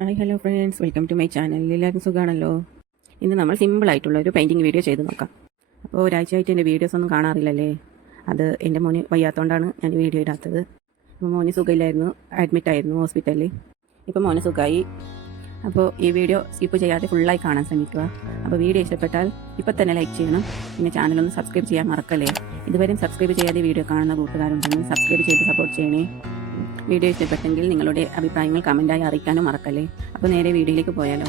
Hi hello friends, welcome to my channel. എല്ലാവർക്കും സുഖമാണല്ലോ. ഇന്ന് നമ്മൾ സിമ്പിളായിട്ടുള്ള ഒരു പെയിൻറ്റിങ് വീഡിയോ ചെയ്ത് നോക്കാം. അപ്പോൾ ഒരാഴ്ചയായിട്ട് എൻ്റെ വീഡിയോസ് ഒന്നും കാണാറില്ലല്ലേ. അത് എൻ്റെ മോന് വയ്യാത്തതുകൊണ്ടാണ് ഞാൻ വീഡിയോ ഇടാത്തത്. അപ്പോൾ മോന് സുഖമില്ലായിരുന്നു, അഡ്മിറ്റായിരുന്നു ഹോസ്പിറ്റലിൽ. ഇപ്പോൾ മോന് സുഖമായി. അപ്പോൾ ഈ വീഡിയോ സ്കിപ്പ് ചെയ്യാതെ ഫുള്ളായി കാണാൻ ശ്രമിക്കുക. അപ്പോൾ വീഡിയോ ഇഷ്ടപ്പെട്ടാൽ ഇപ്പോൾ തന്നെ ലൈക്ക് ചെയ്യണം. പിന്നെ ചാനലൊന്ന് സബ്സ്ക്രൈബ് ചെയ്യാൻ മറക്കല്ലേ. ഇതുവരെയും സബ്സ്ക്രൈബ് ചെയ്യാതെ വീഡിയോ കാണുന്ന കൂട്ടുകാരുണ്ടെങ്കിൽ സബ്സ്ക്രൈബ് ചെയ്ത് സപ്പോർട്ട് ചെയ്യണേ. വീഡിയോ ഇഷ്ടപ്പെട്ടെങ്കിൽ നിങ്ങളുടെ അഭിപ്രായങ്ങൾ കമൻറ്റായി അറിയിക്കാനും മറക്കല്ലേ. അപ്പോൾ നേരെ വീഡിയോയിലേക്ക് പോയാലോ.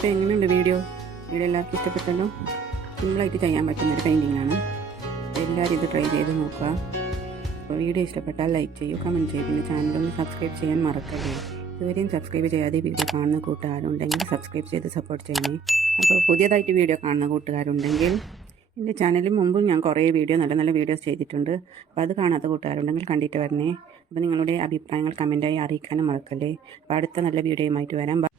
അപ്പോൾ എങ്ങനെയുണ്ട് വീഡിയോ എല്ലാവർക്കും ഇഷ്ടപ്പെട്ടല്ലോ. സിമ്പിളായിട്ട് ചെയ്യാൻ പറ്റുന്നൊരു പെയിൻറ്റിങ്ങാണ്. എല്ലാവരും ഇത് ട്രൈ ചെയ്ത് നോക്കുക. അപ്പോൾ വീഡിയോ ഇഷ്ടപ്പെട്ടാൽ ലൈക്ക് ചെയ്യൂ, കമൻറ്റ് ചെയ്യൂ. പിന്നെ ചാനലൊന്ന് സബ്സ്ക്രൈബ് ചെയ്യാൻ മറക്കരുത്. ഇതുവരെയും സബ്സ്ക്രൈബ് ചെയ്യാതെ വീഡിയോ കാണുന്ന കൂട്ടുകാരുണ്ടെങ്കിൽ സബ്സ്ക്രൈബ് ചെയ്ത് സപ്പോർട്ട് ചെയ്യണേ. അപ്പോൾ പുതിയതായിട്ട് വീഡിയോ കാണുന്ന കൂട്ടുകാരുണ്ടെങ്കിൽ എൻ്റെ ചാനലിൽ മുമ്പും ഞാൻ കുറേ നല്ല നല്ല വീഡിയോസ് ചെയ്തിട്ടുണ്ട്. അപ്പോൾ അത് കാണാത്ത കൂട്ടുകാരുണ്ടെങ്കിൽ കണ്ടിട്ട് വരണേ. അപ്പോൾ നിങ്ങളുടെ അഭിപ്രായങ്ങൾ കമൻറ്റായി അറിയിക്കാനും മറക്കല്ലേ. അപ്പോൾ അടുത്ത നല്ല വീഡിയോയുമായിട്ട് വരാം.